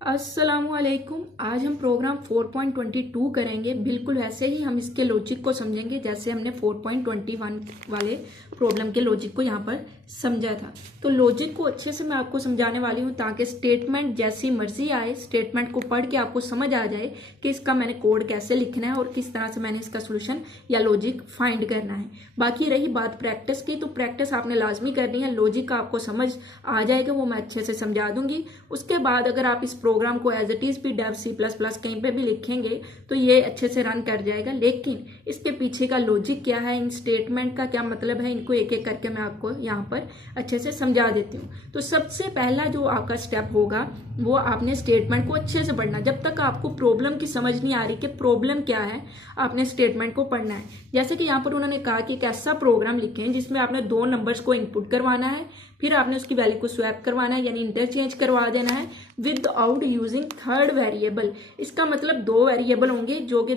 अस्सलामुअलैकुम। आज हम प्रोग्राम 4.22 करेंगे। बिल्कुल वैसे ही हम इसके लॉजिक को समझेंगे जैसे हमने 4.21 वाले प्रॉब्लम के लॉजिक को यहाँ पर समझा था। तो लॉजिक को अच्छे से मैं आपको समझाने वाली हूँ ताकि स्टेटमेंट जैसी मर्जी आए, स्टेटमेंट को पढ़ के आपको समझ आ जाए कि इसका मैंने कोड कैसे लिखना है और किस तरह से मैंने इसका सोल्यूशन या लॉजिक फाइंड करना है। बाकी रही बात प्रैक्टिस की, तो प्रैक्टिस आपने लाजमी करनी है। लॉजिक का आपको समझ आ जाएगा, वो मैं अच्छे से समझा दूंगी। उसके बाद अगर आप इस प्रोग्राम को एज इट इज भी डेव C++ कहीं पे भी लिखेंगे तो ये अच्छे से रन कर जाएगा। लेकिन इसके पीछे का लॉजिक क्या है, इन स्टेटमेंट का क्या मतलब है, इनको एक एक करके मैं आपको यहाँ पर अच्छे से समझा देती हूँ। तो सबसे पहला जो आपका स्टेप होगा वो आपने स्टेटमेंट को अच्छे से पढ़ना। जब तक आपको प्रॉब्लम की समझ नहीं आ रही कि प्रॉब्लम क्या है, आपने स्टेटमेंट को पढ़ना है। जैसे कि यहाँ पर उन्होंने कहा कि एक ऐसा प्रोग्राम लिखें जिसमें आपने दो नंबर्स को इनपुट करवाना है, फिर आपने उसकी वैल्यू को स्वैप करवाना है यानी इंटरचेंज करवा देना है विदाउट यूजिंग थर्ड वेरिएबल। इसका मतलब दो वेरिएबल होंगे जो कि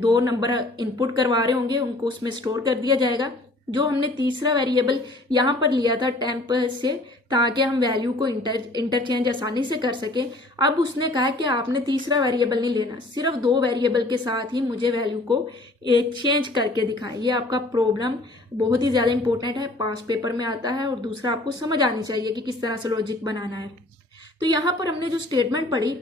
दो नंबर इनपुट करवा रहे होंगे, उनको उसमें स्टोर कर दिया जाएगा। जो हमने तीसरा वेरिएबल यहाँ पर लिया था टेम्प से, ताकि हम वैल्यू को इंटरचेंज आसानी से कर सके। अब उसने कहा कि आपने तीसरा वेरिएबल नहीं लेना, सिर्फ दो वेरिएबल के साथ ही मुझे वैल्यू को चेंज करके दिखाएं। ये आपका प्रॉब्लम बहुत ही ज़्यादा इंपॉर्टेंट है, पास पेपर में आता है, और दूसरा आपको समझ आनी चाहिए कि किस तरह से लॉजिक बनाना है। तो यहाँ पर हमने जो स्टेटमेंट पढ़ी,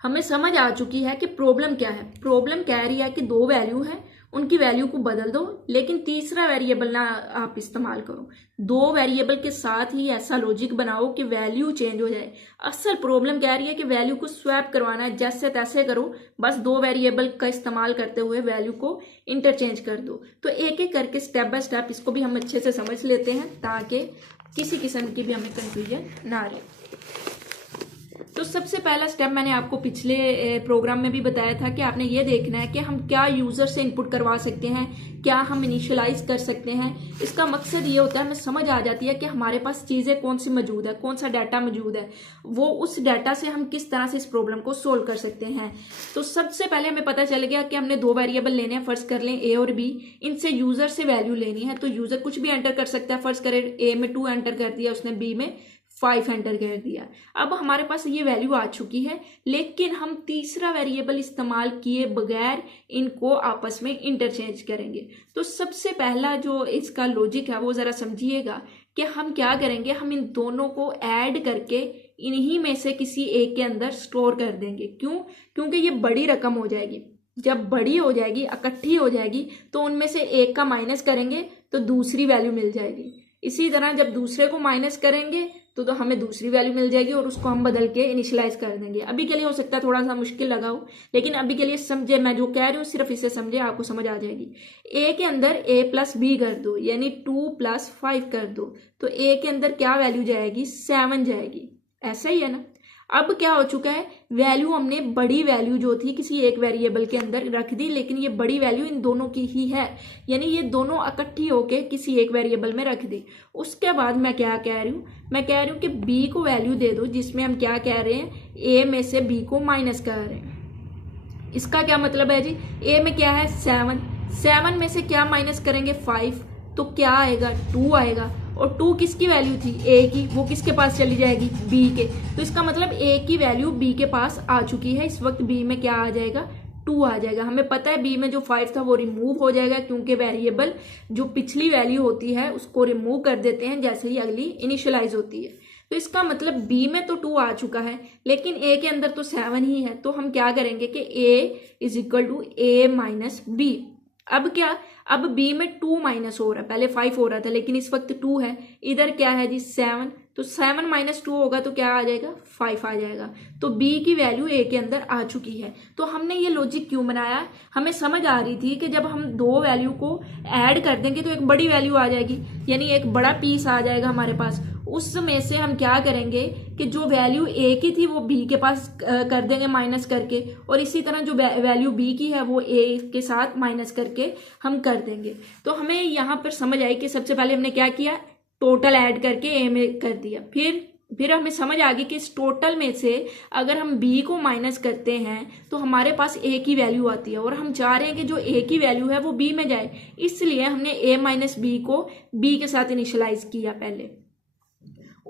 हमें समझ आ चुकी है कि प्रॉब्लम क्या है। प्रॉब्लम कह रही है कि दो वैल्यू है, उनकी वैल्यू को बदल दो, लेकिन तीसरा वेरिएबल ना आप इस्तेमाल करो। दो वेरिएबल के साथ ही ऐसा लॉजिक बनाओ कि वैल्यू चेंज हो जाए। असल प्रॉब्लम कह रही है कि वैल्यू को स्वैप करवाना है, जैसे तैसे करो, बस दो वेरिएबल का इस्तेमाल करते हुए वैल्यू को इंटरचेंज कर दो। तो एक एक करके स्टेप बाय स्टेप इसको भी हम अच्छे से समझ लेते हैं ताकि किसी किस्म की भी हमें कंफ्यूजन ना रहे। तो सबसे पहला स्टेप मैंने आपको पिछले प्रोग्राम में भी बताया था कि आपने ये देखना है कि हम क्या यूजर से इनपुट करवा सकते हैं, क्या हम इनिशियलाइज कर सकते हैं। इसका मकसद ये होता है, हमें समझ आ जाती है कि हमारे पास चीजें कौन सी मौजूद है, कौन सा डाटा मौजूद है, वो उस डाटा से हम किस तरह से इस प्रॉब्लम को सोल्व कर सकते हैं। तो सबसे पहले हमें पता चल गया कि हमने दो वेरिएबल लेने हैं, फर्ज कर लें A और B। इनसे यूजर से वैल्यू लेनी है, तो यूजर कुछ भी एंटर कर सकता है। फर्ज करें A में 2 एंटर कर दिया उसने, B में 5 एंटर कर दिया। अब हमारे पास ये वैल्यू आ चुकी है, लेकिन हम तीसरा वेरिएबल इस्तेमाल किए बगैर इनको आपस में इंटरचेंज करेंगे। तो सबसे पहला जो इसका लॉजिक है वो जरा समझिएगा कि हम क्या करेंगे। हम इन दोनों को ऐड करके इन्हीं में से किसी एक के अंदर स्टोर कर देंगे। क्यों? क्योंकि ये बड़ी रकम हो जाएगी। जब बड़ी हो जाएगी, इकट्ठी हो जाएगी, तो उनमें से एक का माइनस करेंगे तो दूसरी वैल्यू मिल जाएगी। इसी तरह जब दूसरे को माइनस करेंगे तो हमें दूसरी वैल्यू मिल जाएगी और उसको हम बदल के इनिशियलाइज कर देंगे। अभी के लिए हो सकता है थोड़ा सा मुश्किल लगा हो, लेकिन अभी के लिए समझे, मैं जो कह रही हूँ सिर्फ इसे समझे, आपको समझ आ जाएगी। A के अंदर A प्लस B कर दो यानी 2 + 5 कर दो, तो A के अंदर क्या वैल्यू जाएगी? 7 जाएगी। ऐसा ही है ना। अब क्या हो चुका है, वैल्यू हमने बड़ी वैल्यू जो थी किसी एक वेरिएबल के अंदर रख दी, लेकिन ये बड़ी वैल्यू इन दोनों की ही है, यानी ये दोनों इकट्ठी होके किसी एक वेरिएबल में रख दी। उसके बाद मैं क्या कह रही हूँ, मैं कह रही हूँ कि B को वैल्यू दे दो जिसमें हम क्या कह रहे हैं, A में से B को माइनस कर रहे हैं। इसका क्या मतलब है जी, A में क्या है 7 में से क्या माइनस करेंगे 5, तो क्या आएगा 2 आएगा। और 2 किसकी वैल्यू थी? A की, वो किसके पास चली जाएगी? B के। तो इसका मतलब A की वैल्यू B के पास आ चुकी है। इस वक्त B में क्या आ जाएगा? 2 आ जाएगा। हमें पता है B में जो 5 था वो रिमूव हो जाएगा, क्योंकि वेरिएबल जो पिछली वैल्यू होती है उसको रिमूव कर देते हैं जैसे ही अगली इनिशियलाइज होती है। तो इसका मतलब B में तो 2 आ चुका है, लेकिन A के अंदर तो 7 ही है। तो हम क्या करेंगे कि A = A - B। अब क्या, अब B में 2 माइनस हो रहा है, पहले 5 हो रहा था लेकिन इस वक्त 2 है। इधर क्या है जी 7, तो 7 - 2 होगा तो क्या आ जाएगा? 5 आ जाएगा। तो B की वैल्यू A के अंदर आ चुकी है। तो हमने ये लॉजिक क्यों बनाया? हमें समझ आ रही थी कि जब हम दो वैल्यू को ऐड कर देंगे तो एक बड़ी वैल्यू आ जाएगी, यानी एक बड़ा पीस आ जाएगा हमारे पास। उसमें से हम क्या करेंगे कि जो वैल्यू A की थी वो B के पास कर देंगे माइनस करके, और इसी तरह जो वैल्यू B की है वो A के साथ माइनस करके हम कर देंगे। तो हमें यहाँ पर समझ आई कि सबसे पहले हमने क्या किया, टोटल ऐड करके A में कर दिया। फिर हमें समझ आ गई कि इस टोटल में से अगर हम B को माइनस करते हैं तो हमारे पास A की वैल्यू आती है, और हम चाह रहे हैं कि जो A की वैल्यू है वो B में जाए, इसलिए हमने A - B को B के साथ इनिशियलाइज किया पहले।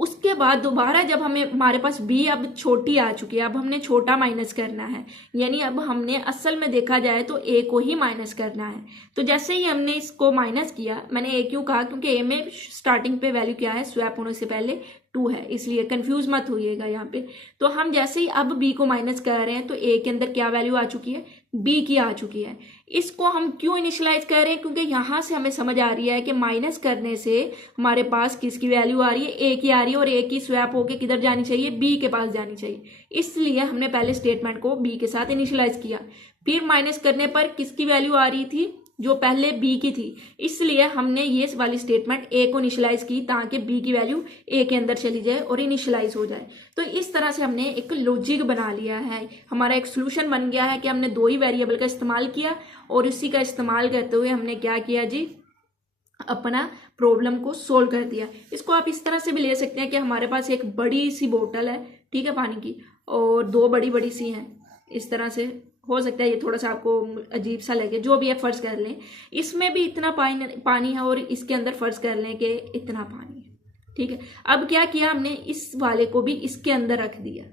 उसके बाद दोबारा जब हमारे पास b अब छोटी आ चुकी है, अब हमने छोटा माइनस करना है, यानी अब हमने असल में देखा जाए तो a को ही माइनस करना है। तो जैसे ही हमने इसको माइनस किया, मैंने a क्यों कहा, क्योंकि a में स्टार्टिंग पे वैल्यू क्या है, स्वैप होने से पहले 2 है, इसलिए कंफ्यूज मत होइएगा यहाँ पे। तो हम जैसे ही अब b को माइनस कर रहे हैं तो a के अंदर क्या वैल्यू आ चुकी है, b की आ चुकी है। इसको हम क्यों इनिशियलाइज कर रहे हैं, क्योंकि यहाँ से हमें समझ आ रही है कि माइनस करने से हमारे पास किसकी वैल्यू आ रही है, a की आ रही है, और a की स्वैप होके किधर जानी चाहिए, b के पास जानी चाहिए। इसलिए हमने पहले स्टेटमेंट को b के साथ इनिशियलाइज किया। फिर माइनस करने पर किसकी वैल्यू आ रही थी, जो पहले b की थी, इसलिए हमने ये वाली स्टेटमेंट a को इनिशियलाइज की ताकि b की वैल्यू a के अंदर चली जाए और इनिशियलाइज हो जाए। तो इस तरह से हमने एक लॉजिक बना लिया है, हमारा एक सोल्यूशन बन गया है कि हमने 2 ही वेरिएबल का इस्तेमाल किया और उसी का इस्तेमाल करते हुए हमने क्या किया जी, अपना प्रॉब्लम को सोल्व कर दिया। इसको आप इस तरह से भी ले सकते हैं कि हमारे पास एक बड़ी सी बोतल है, ठीक है, पानी की, और 2 बड़ी बड़ी सी हैं, इस तरह से हो सकता है ये थोड़ा सा आपको अजीब सा लगे, जो भी है फर्ज कर लें इसमें भी इतना पानी है और इसके अंदर फर्ज कर लें कि इतना पानी है, ठीक है। अब क्या किया हमने, इस वाले को भी इसके अंदर रख दिया,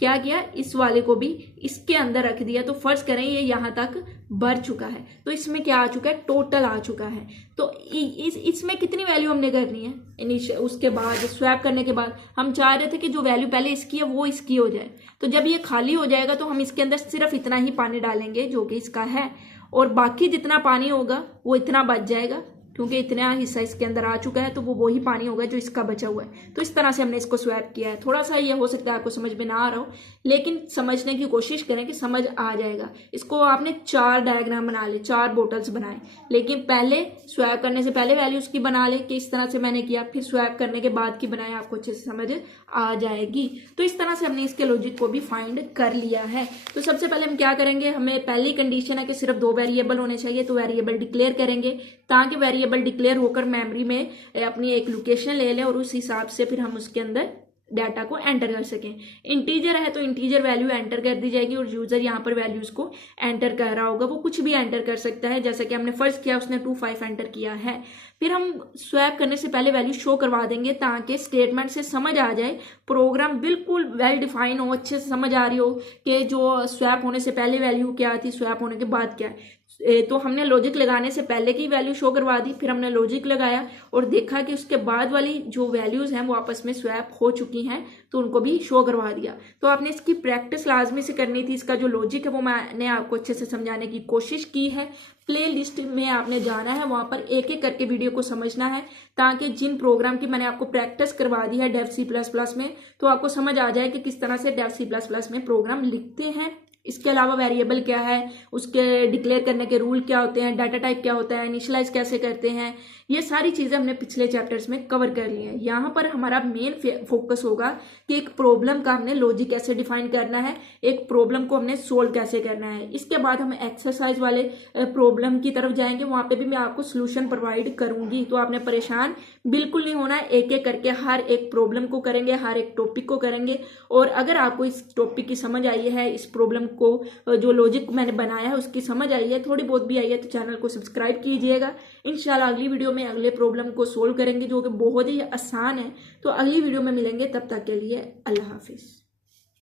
क्या किया, इस वाले को भी इसके अंदर रख दिया। तो फर्ज करें ये यहाँ तक भर चुका है, तो इसमें क्या आ चुका है, टोटल आ चुका है। तो इसमें कितनी वैल्यू हमने करनी है, उसके बाद स्वैप करने के बाद हम चाह रहे थे कि जो वैल्यू पहले इसकी है वो इसकी हो जाए। तो जब ये खाली हो जाएगा तो हम इसके अंदर सिर्फ इतना ही पानी डालेंगे जो कि इसका है, और बाकी जितना पानी होगा वो इतना बच जाएगा, क्योंकि इतना हिस्सा इसके अंदर आ चुका है तो वो वही पानी होगा जो इसका बचा हुआ है। तो इस तरह से हमने इसको स्वैप किया है। थोड़ा सा ये हो सकता है आपको समझ में ना आ रहा हो, लेकिन समझने की कोशिश करें कि समझ आ जाएगा। इसको आपने 4 डायग्राम बना ले, 4 बोटल्स बनाए, लेकिन पहले स्वैप करने से पहले वैल्यूज की बना ले कि इस तरह से मैंने किया, फिर स्वैप करने के बाद की बनाए, आपको अच्छे से समझ आ जाएगी। तो इस तरह से हमने इसके लॉजिक को भी फाइंड कर लिया है। तो सबसे पहले हम क्या करेंगे, हमें पहली कंडीशन है कि सिर्फ 2 वेरिएबल होने चाहिए, तो वेरिएबल डिक्लेयर करेंगे ताकि वेरिएबल डिक्लेयर होकर मेमोरी में अपनी एक लोकेशन ले लें और उस हिसाब से फिर हम उसके अंदर डाटा को एंटर कर सकें। इंटीजर है तो इंटीजर वैल्यू एंटर कर दी जाएगी और यूजर यहाँ पर वैल्यूज को एंटर कर रहा होगा, वो कुछ भी एंटर कर सकता है, जैसा कि हमने फर्स्ट किया उसने 25 एंटर किया है। फिर हम स्वैप करने से पहले वैल्यू शो करवा देंगे ताकि स्टेटमेंट से समझ आ जाए, प्रोग्राम बिल्कुल वेल डिफाइन हो, अच्छे से समझ आ रही हो कि जो स्वैप होने से पहले वैल्यू क्या थी, स्वैप होने के बाद क्या है। तो हमने लॉजिक लगाने से पहले की वैल्यू शो करवा दी, फिर हमने लॉजिक लगाया और देखा कि उसके बाद वाली जो वैल्यूज हैं वो आपस में स्वैप हो चुकी हैं, तो उनको भी शो करवा दिया। तो आपने इसकी प्रैक्टिस लाजमी से करनी थी। इसका जो लॉजिक है वो मैंने आपको अच्छे से समझाने की कोशिश की है। प्ले लिस्ट में आपने जाना है, वहां पर एक एक करके वीडियो को समझना है ताकि जिन प्रोग्राम की मैंने आपको प्रैक्टिस करवा दी है डेव C++ में, तो आपको समझ आ जाए कि किस तरह से डेव C++ में प्रोग्राम लिखते हैं। इसके अलावा वेरिएबल क्या है, उसके डिक्लेयर करने के रूल क्या होते हैं, डाटा टाइप क्या होता है, इनिशियलाइज कैसे करते हैं, ये सारी चीजें हमने पिछले चैप्टर्स में कवर कर ली है। यहाँ पर हमारा मेन फोकस होगा कि एक प्रॉब्लम का हमने लॉजिक कैसे डिफाइन करना है, एक प्रॉब्लम को हमने सोल्व कैसे करना है। इसके बाद हम एक्सरसाइज वाले प्रॉब्लम की तरफ जाएंगे, वहां पे भी मैं आपको सोल्यूशन प्रोवाइड करूंगी। तो आपने परेशान बिल्कुल नहीं होना है, एक एक करके हर एक प्रॉब्लम को करेंगे, हर एक टॉपिक को करेंगे। और अगर आपको इस टॉपिक की समझ आई है, इस प्रॉब्लम को जो लॉजिक मैंने बनाया है उसकी समझ आई है, थोड़ी बहुत भी आई है, तो चैनल को सब्सक्राइब कीजिएगा। इंशाल्लाह अगली वीडियो में अगले प्रॉब्लम को सोल्व करेंगे जो कि बहुत ही आसान है। तो अगली वीडियो में मिलेंगे, तब तक के लिए अल्लाह हाफिज।